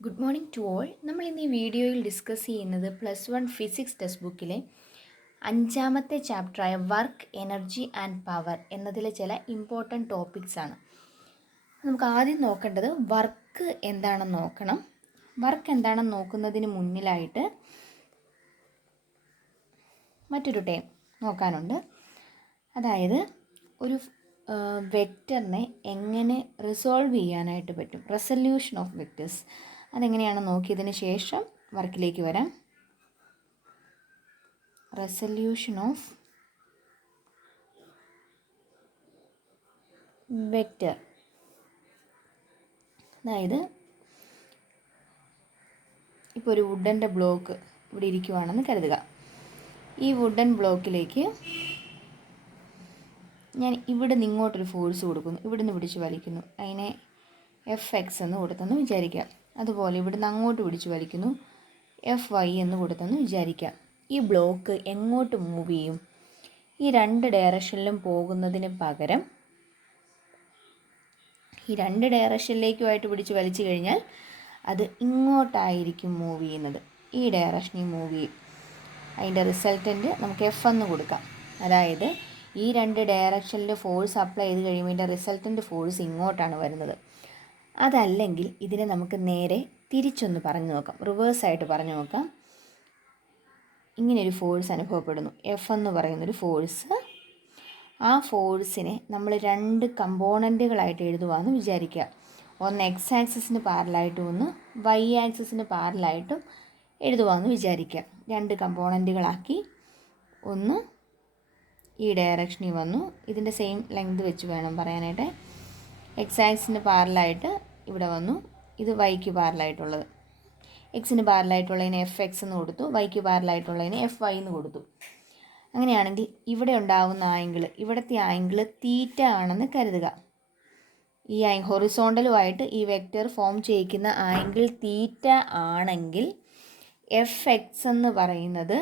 Good morning to all. നമ്മൾ ഇന്ന് ഈ വീഡിയോയിൽ ഡിസ്കസ് ചെയ്യുന്നത് +1 ഫിസിക്സ് ടെക്സ്റ്റ് ബുക്കിലെ 5ാമത്തെ ചാപ്റ്ററായ വർക്ക്, എനർജി ആൻഡ് പവർ എന്നതിലെ ചില ഇമ്പോർട്ടൻറ്റ് ടോപ്പിക്സ് ആണ്. നമുക്ക് ആദ്യം നോക്കേണ്ടത് വർക്ക് എന്താണെന്ന് നോക്കണം. വർക്ക് എന്താണെന്ന് നോക്കുന്നതിന് മുന്നിലായിട്ട് മറ്റൊരു ടേം നോക്കാനുണ്ട്. അതായത് ഒരു വെക്റ്ററിനെ എങ്ങനെ റിസോൾവ് ചെയ്യാനായിട്ട് പറ്റും, റെസൊല്യൂഷൻ ഓഫ് വെക്റ്റേഴ്സ്. അതെങ്ങനെയാണെന്ന് നോക്കിയതിന് ശേഷം വർക്കിലേക്ക് വരാം. റെസൊല്യൂഷൻ ഓഫ് വെക്റ്റർ, അതായത് ഇപ്പോൾ ഒരു വുഡൻ്റെ ബ്ലോക്ക് ഇവിടെ ഇരിക്കുവാണെന്ന് കരുതുക. ഈ വുഡൻ ബ്ലോക്കിലേക്ക് ഞാൻ ഇവിടെ നിന്ന് ഇങ്ങോട്ടൊരു ഫോഴ്സ് കൊടുക്കുന്നു, ഇവിടെ നിന്ന് പിടിച്ച് വലിക്കുന്നു, അതിനെ Fx എന്ന് കൊടുത്തെന്ന് വിചാരിക്കാം. അതുപോലെ ഇവിടുന്ന് അങ്ങോട്ട് പിടിച്ച് വലിക്കുന്നു, Fy എന്ന് കൊടുത്തെന്ന് വിചാരിക്കാം. ഈ ബ്ലോക്ക് എങ്ങോട്ട് മൂവ് ചെയ്യും? ഈ രണ്ട് ഡയറക്ഷനിലും പോകുന്നതിന് പകരം ഈ രണ്ട് ഡയറക്ഷനിലേക്കുമായിട്ട് പിടിച്ച് വലിച്ചു കഴിഞ്ഞാൽ അത് ഇങ്ങോട്ടായിരിക്കും മൂവ് ചെയ്യുന്നത്, ഈ ഡയറക്ഷനിൽ മൂവ് ചെയ്യും. അതിൻ്റെ റിസൾട്ടൻ്റ് നമുക്ക് F എന്ന് കൊടുക്കാം. അതായത് ഈ രണ്ട് ഡയറക്ഷനിൽ ഫോഴ്സ് അപ്ലൈ ചെയ്ത് കഴിയുമ്പോൾ ഇതിൻ്റെ റിസൾട്ടൻ്റ് ഫോഴ്സ് ഇങ്ങോട്ടാണ് വരുന്നത്. അതല്ലെങ്കിൽ ഇതിനെ നമുക്ക് നേരെ തിരിച്ചൊന്ന് പറഞ്ഞു നോക്കാം, റിവേഴ്സായിട്ട് പറഞ്ഞു നോക്കാം. ഇങ്ങനെയൊരു ഫോഴ്സ് അനുഭവപ്പെടുന്നു, F എന്ന് പറയുന്നൊരു ഫോഴ്സ്. ആ ഫോഴ്സിനെ നമ്മൾ രണ്ട് കമ്പോണൻറ്റുകളായിട്ട് എഴുതുവാന്ന് വിചാരിക്കുക. ഒന്ന് എക്സ് ആക്സിസിന് പാരലായിട്ടും ഒന്ന് വൈ ആക്സിസിന് പാരലായിട്ടും എഴുതുവാന്ന് വിചാരിക്കുക. രണ്ട് കമ്പോണൻറ്റുകളാക്കി, ഒന്ന് ഈ ഡയറക്ഷനിൽ വന്നു, ഇതിൻ്റെ സെയിം ലെങ്ത് വെച്ച് വേണം പറയാനായിട്ട്. എക്സ് ആക്സിന് പാരലായിട്ട് ഇവിടെ വന്നു, ഇത് വൈക്ക് പാരലായിട്ടുള്ളത്. എക്സിന് പാരലായിട്ടുള്ളതിന് Fx എന്ന് കൊടുത്തു, വൈക്ക് പാരലായിട്ടുള്ളതിന് Fy എന്ന് കൊടുത്തു. അങ്ങനെയാണെങ്കിൽ ഇവിടെ ഉണ്ടാകുന്ന ആംഗിൾ, ഇവിടുത്തെ ആംഗിൾ തീറ്റ ആണെന്ന് കരുതുക. ഈ ഹൊറിസോണ്ടലുമായിട്ട് ഈ വെക്റ്റർ ഫോം ചെയ്യിക്കുന്ന ആംഗിൾ തീറ്റ ആണെങ്കിൽ Fx എന്ന് പറയുന്നത്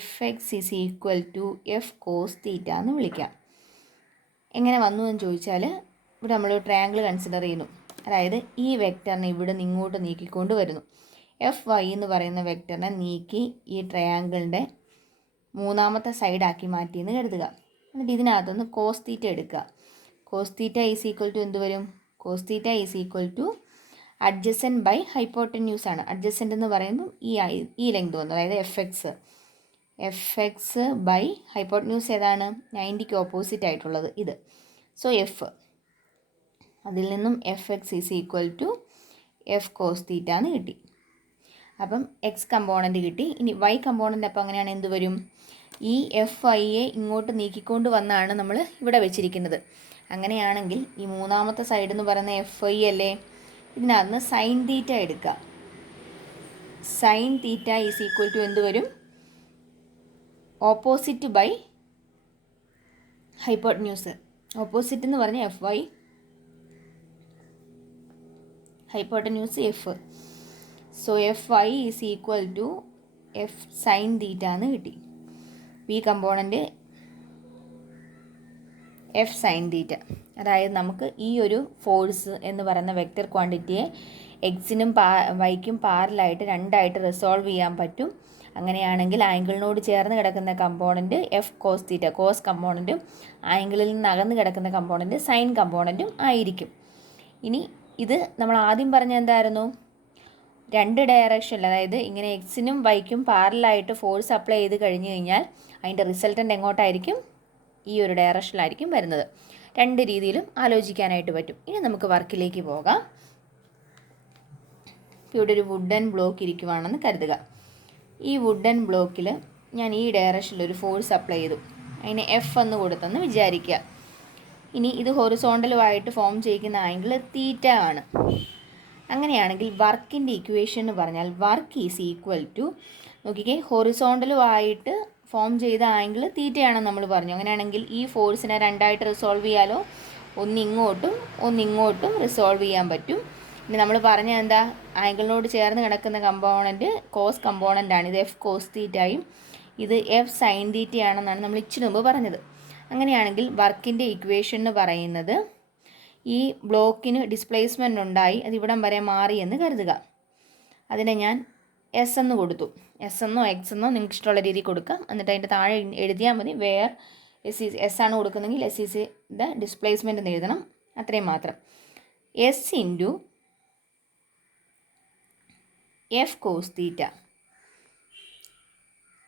Fx is equal to F cos theta എന്ന് വിളിക്കാം. എങ്ങനെ വന്നു എന്ന് ചോദിച്ചാൽ, ഇവിടെ നമ്മൾ ട്രയാങ്കിൾ കൺസിഡർ ചെയ്യുന്നു. അതായത് ഈ വെക്റ്ററിനെ ഇവിടെ നിന്ന് ഇങ്ങോട്ട് നീക്കിക്കൊണ്ട് വരുന്നു. Fy എന്ന് പറയുന്ന വെക്റ്ററിനെ നീക്കി ഈ ട്രയാങ്കിളിൻ്റെ മൂന്നാമത്തെ സൈഡാക്കി മാറ്റിയെന്ന് കരുതുക. എന്നിട്ട് ഇതിനകത്തുനിന്ന് കോസ് തീറ്റ എടുക്കുക. Cos theta is equal to എന്ത് വരും? Cos theta is equal to adjacent by hypotenuse ആണ്. അഡ്ജസൻറ്റ് എന്ന് പറയുമ്പോൾ ഈ ലെങ്ത് വന്നു, അതായത് Fx ബൈ ഹൈപ്പോട്ടന്യൂസ് ഏതാണ്? 90ക്ക് ഓപ്പോസിറ്റ് ആയിട്ടുള്ളത് ഇത്. സോ F, അതിൽ നിന്നും Fx is equal to F cos theta എന്ന് കിട്ടി. അപ്പം എക്സ് കമ്പോണൻറ്റ് കിട്ടി. ഇനി വൈ കമ്പോണൻ്റ് അപ്പം അങ്ങനെയാണ് എന്ത് വരും? ഈ Fyയെ ഇങ്ങോട്ട് നീക്കിക്കൊണ്ട് വന്നാണ് നമ്മൾ ഇവിടെ വെച്ചിരിക്കുന്നത്. അങ്ങനെയാണെങ്കിൽ ഈ മൂന്നാമത്തെ സൈഡ് എന്ന് പറയുന്ന Fy അല്ലേ, ഇതിനകത്ത് സൈൻ തീറ്റ എടുക്കുക. Sine theta is equal to എന്ത് വരും? Opposite by hypotenuse. ഓപ്പോസിറ്റ് എന്ന് പറഞ്ഞാൽ Fy, hypotenuse F. So Fy is equal to F sine theta എന്ന് കിട്ടി. ഈ കമ്പോണൻറ്റ് F സൈൻ തീറ്റ. അതായത് നമുക്ക് ഈ ഒരു ഫോഴ്സ് എന്ന് പറയുന്ന വെക്റ്റർ ക്വാണ്ടിറ്റിയെ എക്സിനും വൈക്കും പാരലായിട്ട് രണ്ടായിട്ട് റിസോൾവ് ചെയ്യാൻ പറ്റും. അങ്ങനെയാണെങ്കിൽ ആംഗിളിനോട് ചേർന്ന് കിടക്കുന്ന component F cos theta, cos കമ്പോണൻറ്റും ആംഗിളിൽ നിന്ന് അകന്ന് കിടക്കുന്ന കമ്പോണൻറ്റ് സൈൻ കമ്പോണൻറ്റും ആയിരിക്കും. ഇനി ഇത് നമ്മൾ ആദ്യം പറഞ്ഞ എന്തായിരുന്നു? രണ്ട് ഡയറക്ഷനിൽ, അതായത് ഇങ്ങനെ എക്സിനും വൈക്കും പാരലായിട്ട് ഫോഴ്സ് അപ്ലൈ ചെയ്ത് കഴിഞ്ഞ് കഴിഞ്ഞാൽ അതിൻ്റെ റിസൾട്ടൻ്റ് എങ്ങോട്ടായിരിക്കും? ഈ ഒരു ഡയറക്ഷനിലായിരിക്കും വരുന്നത്. രണ്ട് രീതിയിലും ആലോചിക്കാനായിട്ട് പറ്റും. ഇനി നമുക്ക് വർക്കിലേക്ക് പോകാം. ഇവിടെ ഒരു വുഡൻ ബ്ലോക്ക് ഇരിക്കുവാണെന്ന് കരുതുക. ഈ വുഡൻ ബ്ലോക്കിൽ ഞാൻ ഈ ഡയറക്ഷനിൽ ഒരു ഫോഴ്സ് അപ്ലൈ ചെയ്തു, അതിന് F എന്ന് കൊടുത്തെന്ന് വിചാരിക്കുക. ഇനി ഇത് ഹൊറിസോണ്ടലുമായിട്ട് ഫോം ചെയ്യിക്കുന്ന ആംഗിൾ തീറ്റ ആണ്. അങ്ങനെയാണെങ്കിൽ വർക്കിൻ്റെ ഇക്വേഷൻ എന്ന് പറഞ്ഞാൽ വർക്ക് ഈസ് ഈക്വൽ ടു, നോക്കിക്കേ, ഹൊറിസോണ്ടലുമായിട്ട് ഫോം ചെയ്ത ആംഗിൾ തീറ്റയാണെന്ന് നമ്മൾ പറഞ്ഞു. അങ്ങനെയാണെങ്കിൽ ഈ ഫോഴ്സിനെ രണ്ടായിട്ട് റിസോൾവ് ചെയ്യാലോ, ഒന്നിങ്ങോട്ടും റിസോൾവ് ചെയ്യാൻ പറ്റും. ഇനി നമ്മൾ പറഞ്ഞ എന്താ? ആംഗിളിനോട് ചേർന്ന് കിടക്കുന്ന കമ്പോണൻറ്റ് കോസ് കമ്പോണൻ്റ് ആണ്. ഇത് F കോസ് തീറ്റയും ഇത് F സൈൻ തീറ്റയാണെന്നാണ് നമ്മൾ ഇച്ചിരി മുമ്പ് പറഞ്ഞത്. അങ്ങനെയാണെങ്കിൽ വർക്കിൻ്റെ ഇക്വേഷൻ എന്ന് പറയുന്നത് ഈ ബ്ലോക്കിന് ഡിസ്പ്ലേസ്മെൻ്റ് ഉണ്ടായി, അത് ഇവിടം വരെ മാറി എന്ന് കരുതുക. അതിനെ ഞാൻ എസ് എന്ന് കൊടുത്തു. എസ് എന്നോ എക്സ് എന്നോ നിങ്ങൾക്ക് ഇഷ്ടമുള്ള രീതിയിൽ കൊടുക്കാം. എന്നിട്ട് അതിൻ്റെ താഴെ എഴുതിയാൽ മതി വേർ എസ് ആണ് കൊടുക്കുന്നതെങ്കിൽ എസ് ഈസ് ദ ഡിസ്പ്ലേസ്മെൻറ്റ് എന്ന് എഴുതണം. അത്രയും മാത്രം. S into F cos theta,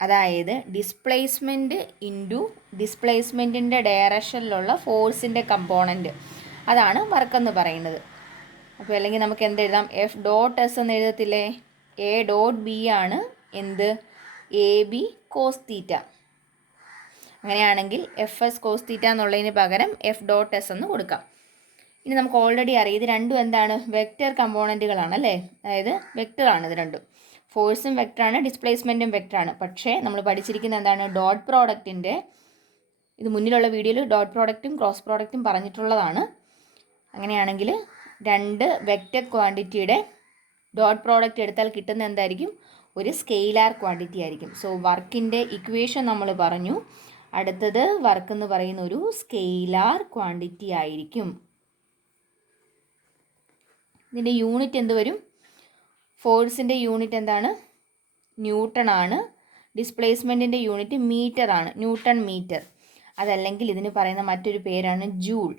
അതായത് ഡിസ്പ്ലേസ്മെൻറ്റ് ഇൻറ്റു ഡിസ്പ്ലേസ്മെൻറ്റിൻ്റെ ഡയറക്ഷനിലുള്ള ഫോഴ്സിൻ്റെ കമ്പോണൻറ്റ്, അതാണ് വർക്കെന്ന് പറയുന്നത്. അപ്പോൾ അല്ലെങ്കിൽ നമുക്ക് എന്തെഴുതാം, എഫ് ഡോട്ട് എസ് എന്ന് എഴുതത്തില്ലേ? എ ഡോട്ട് ബി ആണ് എന്ത്? A B cos theta. അങ്ങനെയാണെങ്കിൽ എഫ് എസ് കോസ് തീറ്റ എന്നുള്ളതിന് പകരം എഫ് ഡോട്ട് എസ് എന്ന് കൊടുക്കാം. ഇനി നമുക്ക് ഓൾറെഡി അറിയാം ഇത് രണ്ടും എന്താണ്? വെക്റ്റർ കമ്പോണൻറ്റുകളാണ് അല്ലേ? അതായത് വെക്റ്ററാണ് ഇത് രണ്ടും. ഫോഴ്സും വെക്റ്ററാണ്, ഡിസ്പ്ലേസ്മെൻറ്റും വെക്റ്ററാണ്. പക്ഷേ നമ്മൾ പഠിച്ചിരിക്കുന്നത് എന്താണ്? ഡോട്ട് പ്രോഡക്റ്റിൻ്റെ, ഇത് മുന്നിലുള്ള വീഡിയോയിൽ ഡോട്ട് പ്രോഡക്റ്റും ക്രോസ് പ്രോഡക്റ്റും പറഞ്ഞിട്ടുള്ളതാണ്. അങ്ങനെയാണെങ്കിൽ രണ്ട് വെക്റ്റർ ക്വാണ്ടിറ്റിയുടെ ഡോട്ട് പ്രോഡക്റ്റ് എടുത്താൽ കിട്ടുന്ന എന്തായിരിക്കും? ഒരു സ്കെയിലാർ ക്വാണ്ടിറ്റി ആയിരിക്കും. സോ വർക്കിൻ്റെ ഇക്വേഷൻ നമ്മൾ പറഞ്ഞു. അടുത്തത് വർക്ക് എന്ന് പറയുന്ന ഒരു സ്കെയിലാർ ക്വാണ്ടിറ്റി ആയിരിക്കും. ഇതിൻ്റെ യൂണിറ്റ് എന്ത് വരും? ഫോഴ്സിൻ്റെ യൂണിറ്റ് എന്താണ്? ന്യൂട്ടൺ ആണ്. ഡിസ്പ്ലേസ്മെൻറ്റിൻ്റെ യൂണിറ്റ് മീറ്റർ ആണ്, ന്യൂട്ടൺ മീറ്റർ. അതല്ലെങ്കിൽ ഇതിന് പറയുന്ന മറ്റൊരു പേരാണ് ജൂൾ.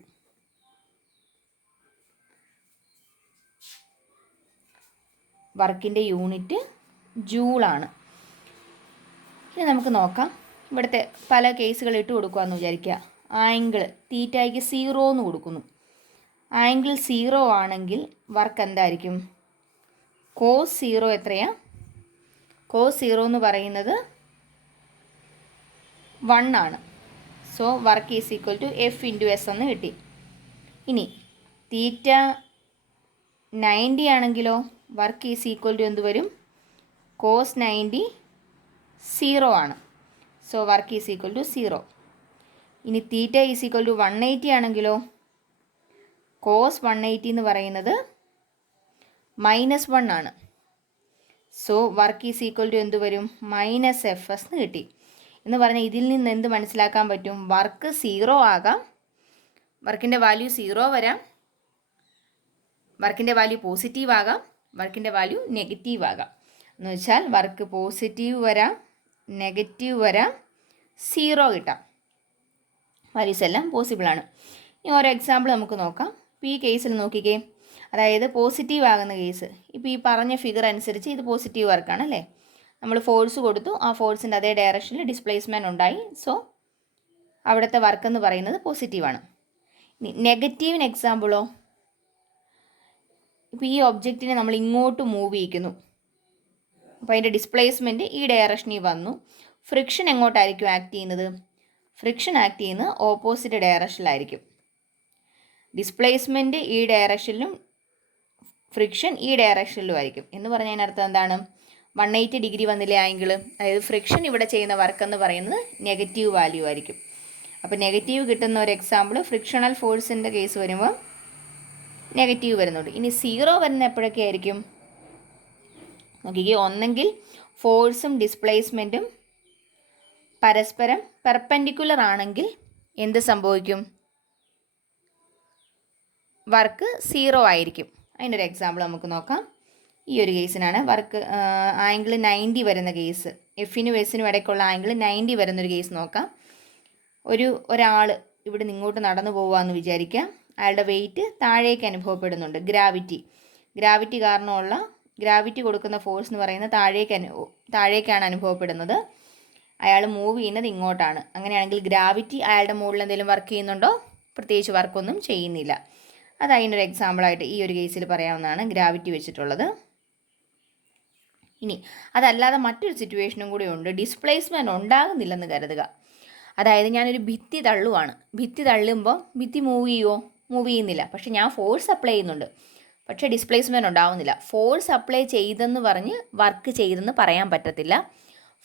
വർക്കിൻ്റെ യൂണിറ്റ് ജൂളാണ്. ഇനി നമുക്ക് നോക്കാം. ഇവിടുത്തെ പല കേസുകൾ ഇട്ട് കൊടുക്കുകയെന്ന് വിചാരിക്കുക. ആംഗിൾ തീറ്റയ്ക്ക് 0 എന്ന് കൊടുക്കുന്നു. ആംഗിൾ 0 ആണെങ്കിൽ വർക്ക് എന്തായിരിക്കും? കോസ് 0 എത്രയാണ്? കോസ് 0 എന്ന് പറയുന്നത് 1 ആണ്. So work is equal to F into S എന്ന് കിട്ടി. ഇനി തീറ്റ 90 ആണെങ്കിലോ വർക്ക് ഈസ് ഈക്വൽ ടു എന്ത് വരും? കോസ് 90 0 ആണ്. So work is equal to 0. ഇനി തീറ്റ ഈസ് ഈക്വൽ ടു 180 ആണെങ്കിലോ കോസ് 180 എന്ന് പറയുന്നത് -1 ആണ്. So work is equal to എന്ത് വരും? മൈനസ് എഫ് എസ് എന്ന് കിട്ടി. എന്ന് പറഞ്ഞാൽ ഇതിൽ നിന്ന് എന്ത് മനസ്സിലാക്കാൻ പറ്റും? വർക്ക് 0 ആകാം, വർക്കിൻ്റെ വാല്യൂ 0 വരാം, വർക്കിൻ്റെ വാല്യൂ പോസിറ്റീവ് ആകാം, വർക്കിൻ്റെ വാല്യൂ നെഗറ്റീവ് ആകാം. എന്ന് വെച്ചാൽ വർക്ക് പോസിറ്റീവ് വരാം, നെഗറ്റീവ് വരാം, 0 കിട്ടാം. വാല്യൂസ് എല്ലാം പോസിബിളാണ്. ഇനി ഓരോ എക്സാമ്പിൾ നമുക്ക് നോക്കാം. ഇപ്പോൾ ഈ കേസിൽ നോക്കിക്കേ, അതായത് പോസിറ്റീവ് ആകുന്ന കേസ്. ഇപ്പോൾ ഈ പറഞ്ഞ ഫിഗർ അനുസരിച്ച് ഇത് പോസിറ്റീവ് വർക്കാണ് അല്ലേ? നമ്മൾ ഫോഴ്സ് കൊടുത്തു, ആ ഫോഴ്സിൻ്റെ അതേ ഡയറക്ഷനിൽ ഡിസ്പ്ലേസ്മെൻറ്റ് ഉണ്ടായി. സോ അവിടുത്തെ വർക്ക് എന്ന് പറയുന്നത് പോസിറ്റീവാണ്. ഇനി നെഗറ്റീവിന് എക്സാമ്പിളോ? ഇപ്പോൾ ഈ ഒബ്ജക്റ്റിനെ നമ്മൾ ഇങ്ങോട്ട് മൂവ് ചെയ്യിക്കുന്നു. അപ്പോൾ അതിൻ്റെ ഡിസ്പ്ലേസ്മെൻറ്റ് ഈ ഡയറക്ഷനിൽ വന്നു. ഫ്രിക്ഷൻ എങ്ങോട്ടായിരിക്കും ആക്ട് ചെയ്യുന്നത്? ഫ്രിക്ഷൻ ആക്ട് ചെയ്യുന്നത് ഓപ്പോസിറ്റ് ഡയറക്ഷനിലായിരിക്കും. ഡിസ്പ്ലേസ്മെൻറ്റ് ഈ ഡയറക്ഷനിലും ഫ്രിക്ഷൻ ഈ ഡയറക്ഷനിലും ആയിരിക്കും. എന്ന് പറഞ്ഞാൽ അതിനർത്ഥം എന്താണ്? 180 ഡിഗ്രി വന്നില്ലേ ആംഗിൾ? അതായത് ഫ്രിക്ഷൻ ഇവിടെ ചെയ്യുന്ന വർക്ക് എന്ന് പറയുന്നത് നെഗറ്റീവ് വാല്യൂ ആയിരിക്കും. അപ്പോൾ നെഗറ്റീവ് കിട്ടുന്ന ഒരു എക്സാമ്പിൾ ഫ്രിക്ഷണൽ ഫോഴ്സിൻ്റെ കേസ് വരുമ്പോൾ നെഗറ്റീവ് വരുന്നുണ്ട്. ഇനി 0 വരുന്ന എപ്പോഴൊക്കെ ആയിരിക്കും നോക്കിക്കേ? ഒന്നെങ്കിൽ ഫോഴ്സും ഡിസ്പ്ലേസ്മെൻറ്റും പരസ്പരം പെർപെൻഡിക്കുലർ ആണെങ്കിൽ എന്ത് സംഭവിക്കും? വർക്ക് 0 ആയിരിക്കും. അതിനൊരു എക്സാമ്പിൾ നമുക്ക് നോക്കാം. ഈ ഒരു കേസിനാണ് വർക്ക് ആംഗിൾ 90 വരുന്ന കേസ്. എഫിനും എസിനും ഇടയ്ക്കുള്ള ആംഗിൾ 90 വരുന്നൊരു കേസ് നോക്കാം. ഒരാൾ ഇവിടെ നിന്ന് ഇങ്ങോട്ട് നടന്നു പോവുകയെന്ന് വിചാരിക്കാം. അയാളുടെ വെയിറ്റ് താഴേക്ക് അനുഭവപ്പെടുന്നുണ്ട്. ഗ്രാവിറ്റി കാരണമുള്ള ഗ്രാവിറ്റി കൊടുക്കുന്ന ഫോഴ്സ് എന്ന് പറയുന്നത് താഴേക്കാണ് അനുഭവപ്പെടുന്നത്. അയാൾ മൂവ് ചെയ്യുന്നത് ഇങ്ങോട്ടാണ്. അങ്ങനെയാണെങ്കിൽ ഗ്രാവിറ്റി അയാളുടെ മുകളിൽ എന്തെങ്കിലും വർക്ക് ചെയ്യുന്നുണ്ടോ? പ്രത്യേകിച്ച് വർക്കൊന്നും ചെയ്യുന്നില്ല. അത് അതിനൊരു എക്സാമ്പിളായിട്ട് ഈ ഒരു കേസിൽ പറയാവുന്നതാണ്, ഗ്രാവിറ്റി വെച്ചിട്ടുള്ളത്. ഇനി അതല്ലാതെ മറ്റൊരു സിറ്റുവേഷനും കൂടി ഉണ്ട്. ഡിസ്പ്ലേസ്മെൻറ്റ് ഉണ്ടാകുന്നില്ലെന്ന് കരുതുക. അതായത് ഞാനൊരു ഭിത്തി തള്ളുവാണ്. ഭിത്തി തള്ളുമ്പോൾ ഭിത്തി മൂവ് ചെയ്യുന്നില്ല. പക്ഷെ ഞാൻ ഫോഴ്സ് അപ്ലൈ ചെയ്യുന്നുണ്ട്. പക്ഷേ ഡിസ്പ്ലേസ്മെൻറ്റ് ഉണ്ടാവുന്നില്ല. ഫോഴ്സ് അപ്ലൈ ചെയ്തെന്ന് പറഞ്ഞ് വർക്ക് ചെയ്തെന്ന് പറയാൻ പറ്റത്തില്ല.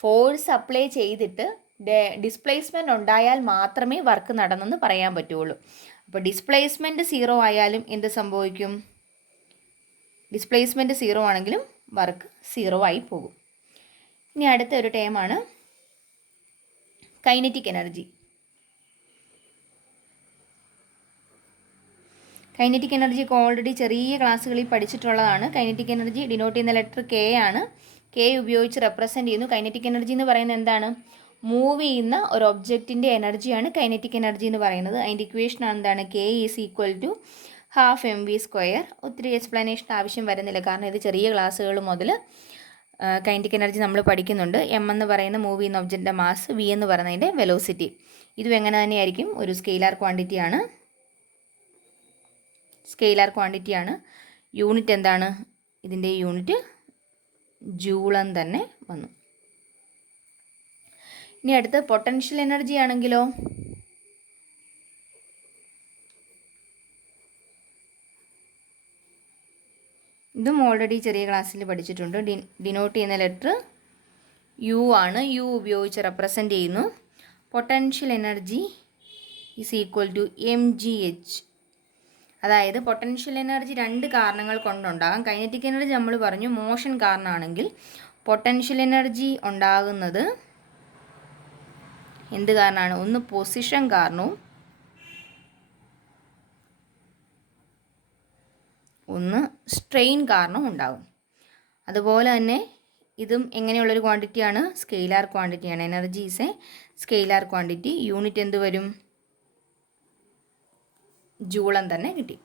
ഫോഴ്സ് അപ്ലൈ ചെയ്തിട്ട് ഡിസ്പ്ലേസ്മെൻറ്റ് ഉണ്ടായാൽ മാത്രമേ വർക്ക് നടന്നെന്ന് പറയാൻ പറ്റുള്ളൂ. അപ്പോൾ ഡിസ്പ്ലേസ്മെൻറ്റ് 0 ആയാലും എന്ത് സംഭവിക്കും? ഡിസ്പ്ലേസ്മെൻറ്റ് 0 ആണെങ്കിലും വർക്ക് 0 ആയി പോകും. ഇനി അടുത്ത ഒരു ടേമാണ് കൈനറ്റിക് എനർജി. കൈനറ്റിക് എനർജി ഒക്കെ ഓൾറെഡി ചെറിയ ക്ലാസ്സുകളിൽ പഠിച്ചിട്ടുള്ളതാണ്. കൈനറ്റിക് എനർജി ഡിനോട്ട് ചെയ്യുന്ന ലെറ്റർ കെ ആണ്. കെ ഉപയോഗിച്ച് റെപ്രസെൻറ്റ് ചെയ്യുന്നു. കൈനറ്റിക് എനർജി എന്ന് പറയുന്നത് എന്താണ്? മൂവ് ചെയ്യുന്ന ഒരു ഒബ്ജക്റ്റിൻ്റെ എനർജിയാണ് കൈനറ്റിക് എനർജി എന്ന് പറയുന്നത്. അതിൻ്റെ ഇക്വേഷൻ എന്താണ്? K is equal to ½ mv². ഒത്തിരി എക്സ്പ്ലനേഷൻ ആവശ്യം വരുന്നില്ല, കാരണം ഇത് ചെറിയ ക്ലാസ്സുകൾ മുതൽ കൈനറ്റിക് എനർജി നമ്മൾ പഠിക്കുന്നുണ്ട്. എം എന്ന് പറയുന്ന മൂവ് ചെയ്യുന്ന ഒബ്ജക്റ്റിൻ്റെ മാസ്, വി എന്ന് പറയുന്നതിൻ്റെ വെലോസിറ്റി. ഇതും എങ്ങനെ തന്നെയായിരിക്കും, ഒരു സ്കെയിലാർ ക്വാണ്ടിറ്റിയാണ്. സ്കെയിലാർ ക്വാണ്ടിറ്റിയാണ്. യൂണിറ്റ് എന്താണ്? ഇതിൻ്റെ യൂണിറ്റ് ജൂളൻ തന്നെ വന്നു. ഇനി അടുത്ത് പൊട്ടൻഷ്യൽ എനർജി ആണെങ്കിലോ, ഇതും ഓൾറെഡി ചെറിയ ക്ലാസ്സിൽ പഠിച്ചിട്ടുണ്ട്. ഡിനോട്ട് ചെയ്യുന്ന ലെറ്റർ യു ആണ്. യു ഉപയോഗിച്ച് റെപ്രസെൻ്റ് ചെയ്യുന്നു. Potential energy is equal to mgh. അതായത് പൊട്ടൻഷ്യൽ എനർജി രണ്ട് കാരണങ്ങൾ കൊണ്ടുണ്ടാകാം. കൈനറ്റിക് എനർജി നമ്മൾ പറഞ്ഞു മോഷൻ കാരണമാണെങ്കിൽ, പൊട്ടൻഷ്യൽ എനർജി ഉണ്ടാകുന്നത് എന്ത് കാരണമാണ്? ഒന്ന് പൊസിഷൻ കാരണവും ഒന്ന് സ്ട്രെയിൻ കാരണം ഉണ്ടാകും. അതുപോലെ തന്നെ ഇതും എങ്ങനെയുള്ളൊരു ക്വാണ്ടിറ്റിയാണ്? സ്കെയിലാർ ക്വാണ്ടിറ്റിയാണ്. Energy is a scalar quantity. Unit എന്ത് വരും? ജൂളൻ തന്നെ കിട്ടി.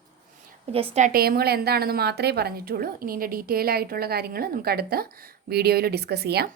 ജസ്റ്റ് ആ ടേമുകൾ എന്താണെന്ന് മാത്രമേ പറഞ്ഞിട്ടുള്ളൂ. ഇനി ഇതിൻ്റെ ഡീറ്റെയിൽ ആയിട്ടുള്ള കാര്യങ്ങൾ നമുക്ക് അടുത്ത വീഡിയോയിൽ ഡിസ്കസ് ചെയ്യാം.